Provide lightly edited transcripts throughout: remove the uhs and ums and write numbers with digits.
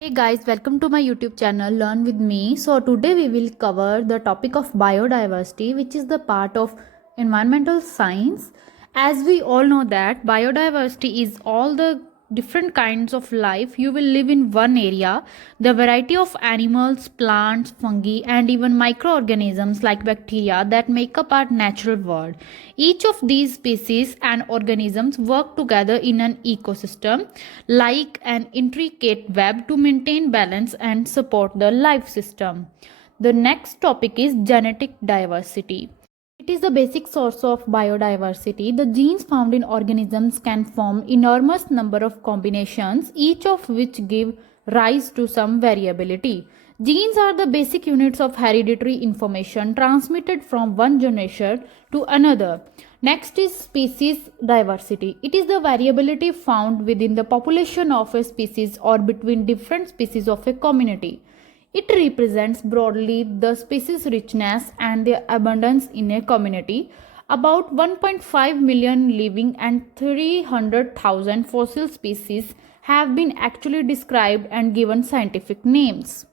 Hey guys, welcome to my YouTube channel Learn with me. So today we will cover the topic of biodiversity, which is the part of environmental science. As we all know that biodiversity is all the different kinds of life you will live in one area, the variety of animals, plants, fungi and even microorganisms like bacteria that make up our natural world. Each of these species and organisms work together in an ecosystem like an intricate web to maintain balance and support the life system. The next topic is genetic diversity. It is the basic source of biodiversity. The genes found in organisms can form enormous number of combinations, each of which give rise to some variability. Genes are the basic units of hereditary information transmitted from one generation to another. Next is species diversity. It is the variability found within the population of a species or between different species of a community. It represents broadly the species richness and their abundance in a community. About 1.5 million living and 300,000 fossil species have been actually described and given scientific names.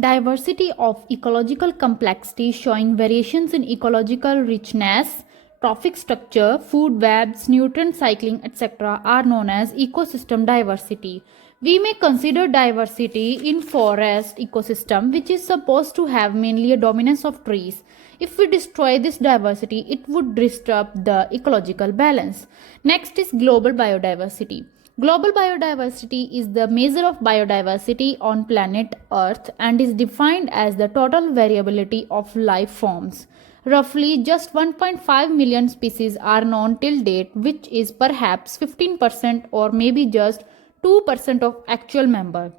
Diversity of ecological complexity showing variations in ecological richness, trophic structure, food webs, nutrient cycling, etc. are known as ecosystem diversity. We may consider diversity in forest ecosystem, which is supposed to have mainly a dominance of trees. If we destroy this diversity, it would disturb the ecological balance. Next is global biodiversity. Global biodiversity is the measure of biodiversity on planet Earth and is defined as the total variability of life forms. Roughly just 1.5 million species are known till date, which is perhaps 15% or maybe just 2% of actual member.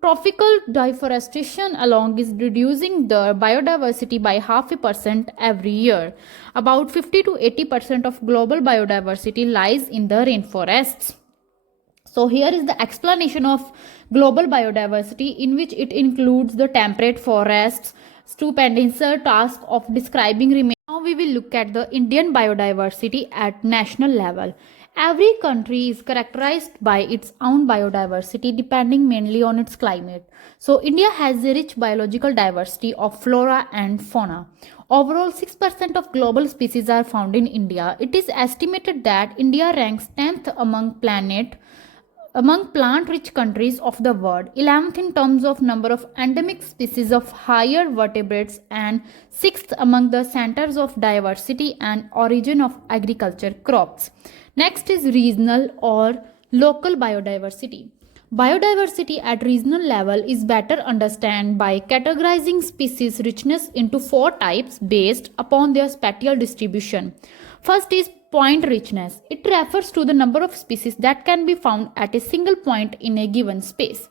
Tropical deforestation along is reducing the biodiversity by 0.5% every year. About 50 to 80% of global biodiversity lies in the rainforests. So here is the explanation of global biodiversity, in which it includes the temperate forests. Stupendous task of describing remains. Now we will look at the Indian biodiversity at national level. Every country is characterized by its own biodiversity depending mainly on its climate. So India has a rich biological diversity of flora and fauna. Overall, 6% of global species are found in India. It is estimated that India ranks 10th among plant-rich countries of the world, 11th in terms of number of endemic species of higher vertebrates, and 6th among the centers of diversity and origin of agriculture crops. Next is regional or local biodiversity. Biodiversity at regional level is better understood by categorizing species richness into four types based upon their spatial distribution. First is point richness. It refers to the number of species that can be found at a single point in a given space.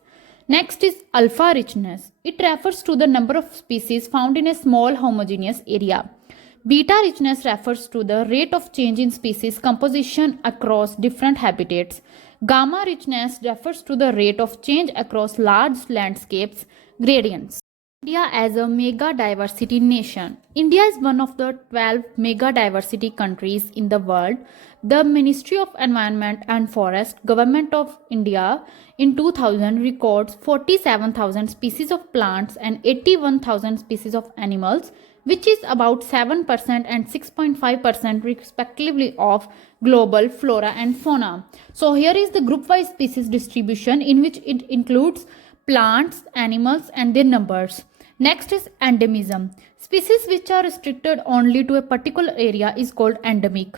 Next is alpha richness. It refers to the number of species found in a small homogeneous area. Beta richness refers to the rate of change in species composition across different habitats. Gamma richness refers to the rate of change across large landscapes gradients. India as a mega diversity nation. India is one of the 12 mega diversity countries in the world. The Ministry of Environment and Forest, Government of India in 2000 records 47,000 species of plants and 81,000 species of animals, which is about 7% and 6.5% respectively of global flora and fauna. So here is the group wise species distribution, in which it includes plants, animals and their numbers. Next is endemism. Species which are restricted only to a particular area is called endemic.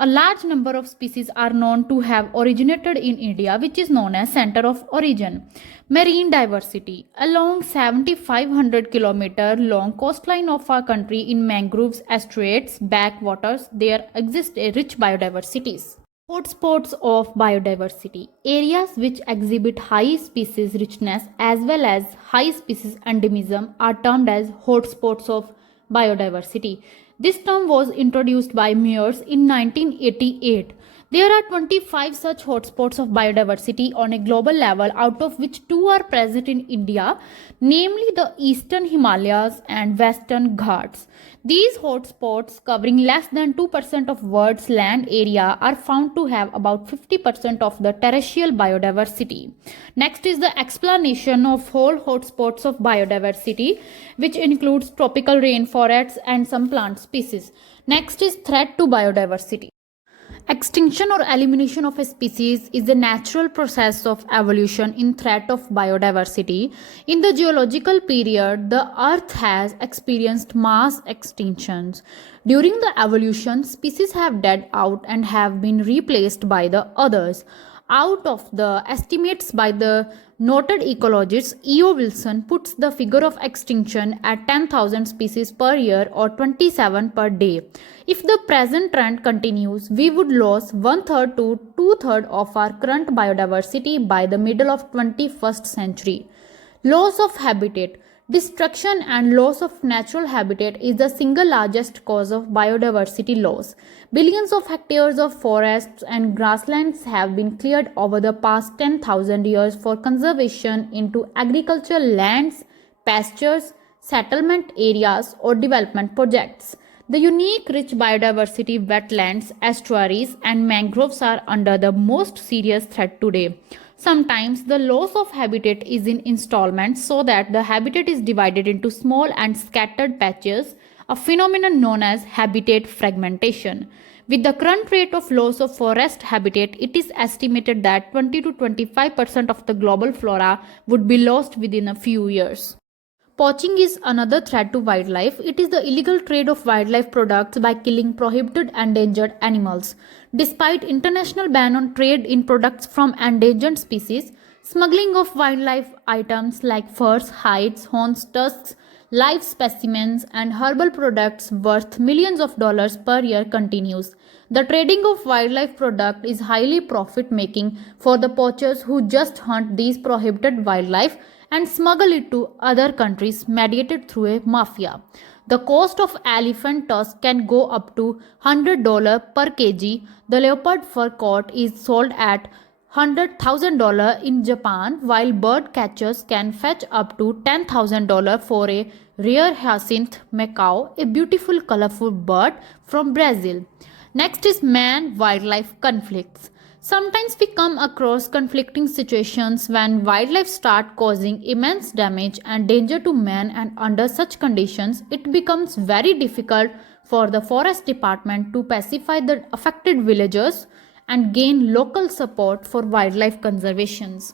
A large number of species are known to have originated in India, which is known as center of origin. Marine diversity. Along 7,500 km long coastline of our country in mangroves, estuaries, backwaters, there exist a rich biodiversities. Hotspots of biodiversity. Areas which exhibit high species richness as well as high species endemism are termed as hotspots of biodiversity. This term was introduced by Mears in 1988. There are 25 such hotspots of biodiversity on a global level, out of which 2 are present in India, namely the Eastern Himalayas and Western Ghats. These hotspots, covering less than 2% of world's land area, are found to have about 50% of the terrestrial biodiversity. Next is the explanation of whole hotspots of biodiversity, which includes tropical rainforests and some plant species. Next is threat to biodiversity. Extinction or elimination of a species is a natural process of evolution in threat of biodiversity. In the geological period, the earth has experienced mass extinctions. During the evolution, species have died out and have been replaced by the others. Out of the estimates by the noted ecologist E.O. Wilson puts the figure of extinction at 10,000 species per year or 27 per day. If the present trend continues, we would lose one-third to two-thirds of our current biodiversity by the middle of 21st century. Loss of habitat. Destruction and loss of natural habitat is the single largest cause of biodiversity loss. Billions of hectares of forests and grasslands have been cleared over the past 10,000 years for conservation into agricultural lands, pastures, settlement areas, or development projects. The unique rich biodiversity, wetlands, estuaries, and mangroves are under the most serious threat today. Sometimes the loss of habitat is in installments so that the habitat is divided into small and scattered patches, a phenomenon known as habitat fragmentation. With the current rate of loss of forest habitat, it is estimated that 20 to 25% of the global flora would be lost within a few years. Poaching is another threat to wildlife. It is the illegal trade of wildlife products by killing prohibited endangered animals. Despite international ban on trade in products from endangered species, smuggling of wildlife items like furs, hides, horns, tusks, live specimens, and herbal products worth millions of dollars per year continues. The trading of wildlife product is highly profit-making for the poachers who just hunt these prohibited wildlife and smuggle it to other countries mediated through a mafia. The cost of elephant tusk can go up to $100 per kg. The leopard fur coat is sold at $100,000 in Japan, while bird catchers can fetch up to $10,000 for a rare hyacinth macaw, a beautiful colorful bird from Brazil. Next is man-wildlife conflicts. Sometimes we come across conflicting situations when wildlife start causing immense damage and danger to man, and under such conditions it becomes very difficult for the forest department to pacify the affected villagers and gain local support for wildlife conservations.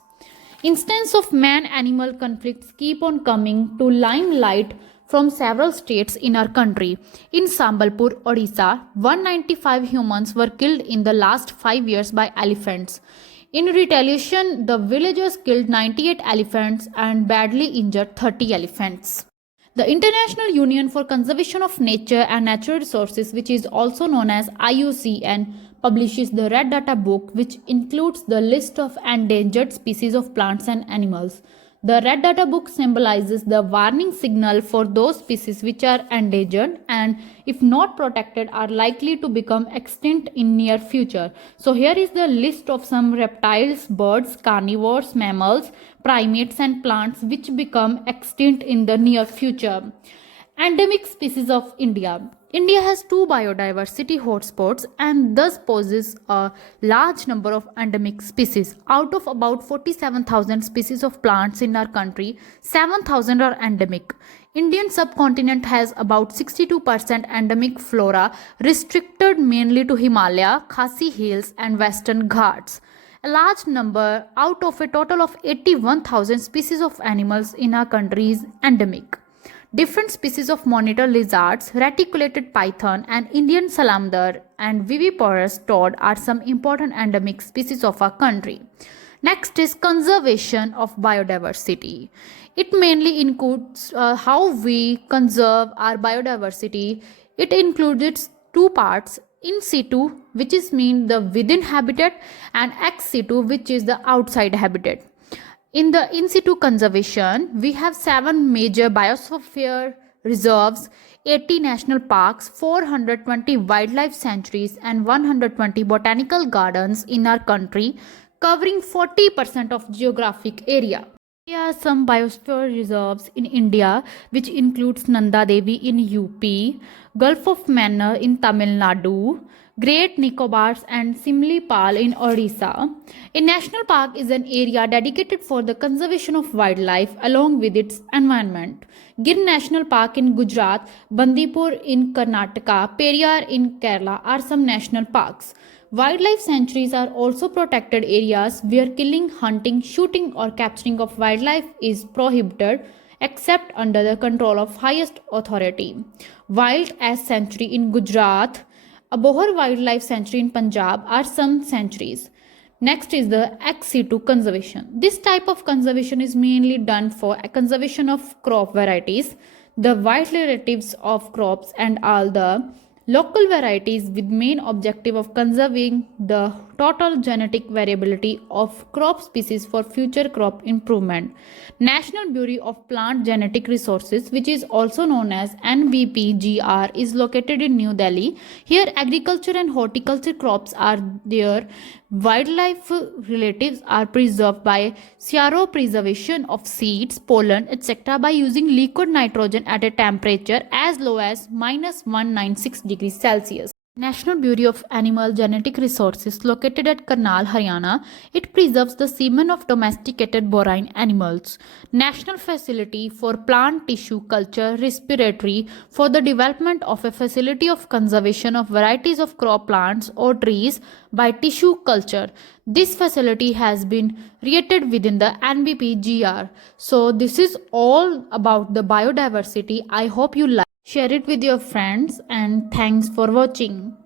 Instances of man-animal conflicts keep on coming to limelight from several states in our country. In Sambalpur, Odisha, 195 humans were killed in the last 5 years by elephants. In retaliation, the villagers killed 98 elephants and badly injured 30 elephants. The International Union for Conservation of Nature and Natural Resources, which is also known as IUCN, publishes the Red Data Book, which includes the list of endangered species of plants and animals. The Red Data Book symbolizes the warning signal for those species which are endangered and, if not protected, are likely to become extinct in near future. So here is the list of some reptiles, birds, carnivores, mammals, primates and plants which become extinct in the near future. Endemic species of India. India has 2 biodiversity hotspots and thus poses a large number of endemic species. Out of about 47,000 species of plants in our country, 7,000 are endemic. Indian subcontinent has about 62% endemic flora, restricted mainly to Himalaya, Khasi Hills and Western Ghats. A large number out of a total of 81,000 species of animals in our country is endemic. Different species of monitor lizards, reticulated python, and Indian salamander and viviparous toad are some important endemic species of our country. Next is conservation of biodiversity. It mainly includes how we conserve our biodiversity. It includes its 2 parts: in situ, which is mean the within habitat, and ex situ, which is the outside habitat. In the in situ conservation, we have 7 major biosphere reserves, 80 national parks, 420 wildlife sanctuaries, and 120 botanical gardens in our country, covering 40% of geographic area. There are some biosphere reserves in India, which includes Nanda Devi in UP, Gulf of Mannar in Tamil Nadu, Great Nicobars and Simlipal in Odisha. A national park is an area dedicated for the conservation of wildlife along with its environment. Gir National Park in Gujarat, Bandipur in Karnataka, Periyar in Kerala are some national parks. Wildlife sanctuaries are also protected areas where killing, hunting, shooting, or capturing of wildlife is prohibited except under the control of highest authority. Wild Ass Sanctuary in Gujarat, Abohar Wildlife Sanctuary in Punjab are some sanctuaries. Next is the ex situ conservation. This type of conservation is mainly done for a conservation of crop varieties, the wild relatives of crops, and all the local varieties with main objective of conserving the total genetic variability of crop species for future crop improvement. National Bureau of Plant Genetic Resources, which is also known as NBPGR, is located in New Delhi. Here agriculture and horticulture crops are there. Wildlife relatives are preserved by seropreservation of seeds, pollen, etc. by using liquid nitrogen at a temperature as low as minus 196 degrees Celsius. National Bureau of Animal Genetic Resources located at Karnal, Haryana. It preserves the semen of domesticated bovine animals. National Facility for Plant Tissue Culture Respiratory for the development of a facility of conservation of varieties of crop plants or trees by tissue culture. This facility has been created within the NBPGR. So this is all about the biodiversity. I hope you like. Share it with your friends and thanks for watching.